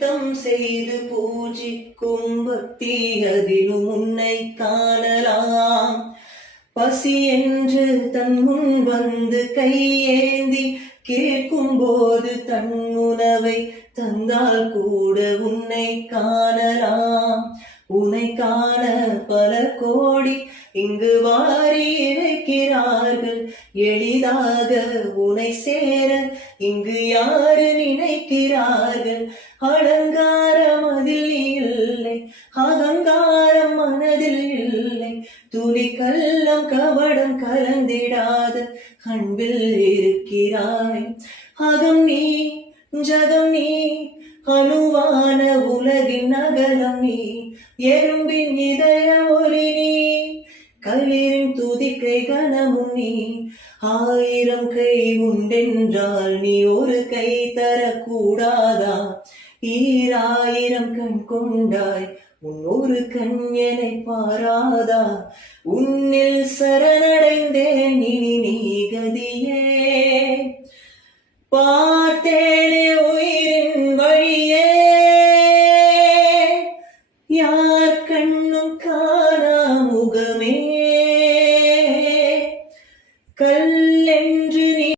நித்தம் செய்து பூஜிக்கும் பக்தி அதிலும் உன்னை காணலாம். பசி என்று தன் முன் வந்து கையேந்தி கேட்கும் போது தன் உணவை தந்தால் கூட உன்னை காணலாம். உன்னை காண பல கோடி இங்கு வாரி இறைக்கிறார்கள். எளிதாக உன்னை சேர இங்கு யாரு நினைக்கிறார்கள்? அலங்காரம் அதில் இல்லை, அகங்காரம் மனதில் இல்லை. துளி கள்ளம் கவடம் கலந்திடாத அன்பில் இருக்கிறாய். அகம் நீ, ஜகம் நீ, அணுவான உலகின் அகலம் நீ, எறும்பின் இதய ஒளி நீ, களிரின் துதிக்கை கனமும் நீ. 1000 கை உண்டென்றால் நீ ஒரு கை தரக்கூடாதா? 1000 கண் கொண்டாய் உன் ஒரு கண் என்னை பாராதா? உன்னில் சரணடைந்தேன் இனி நீ கதியே. பார்த்தேனே உயிரின் வழியே, யார் கண்ணும் காணா முகமே.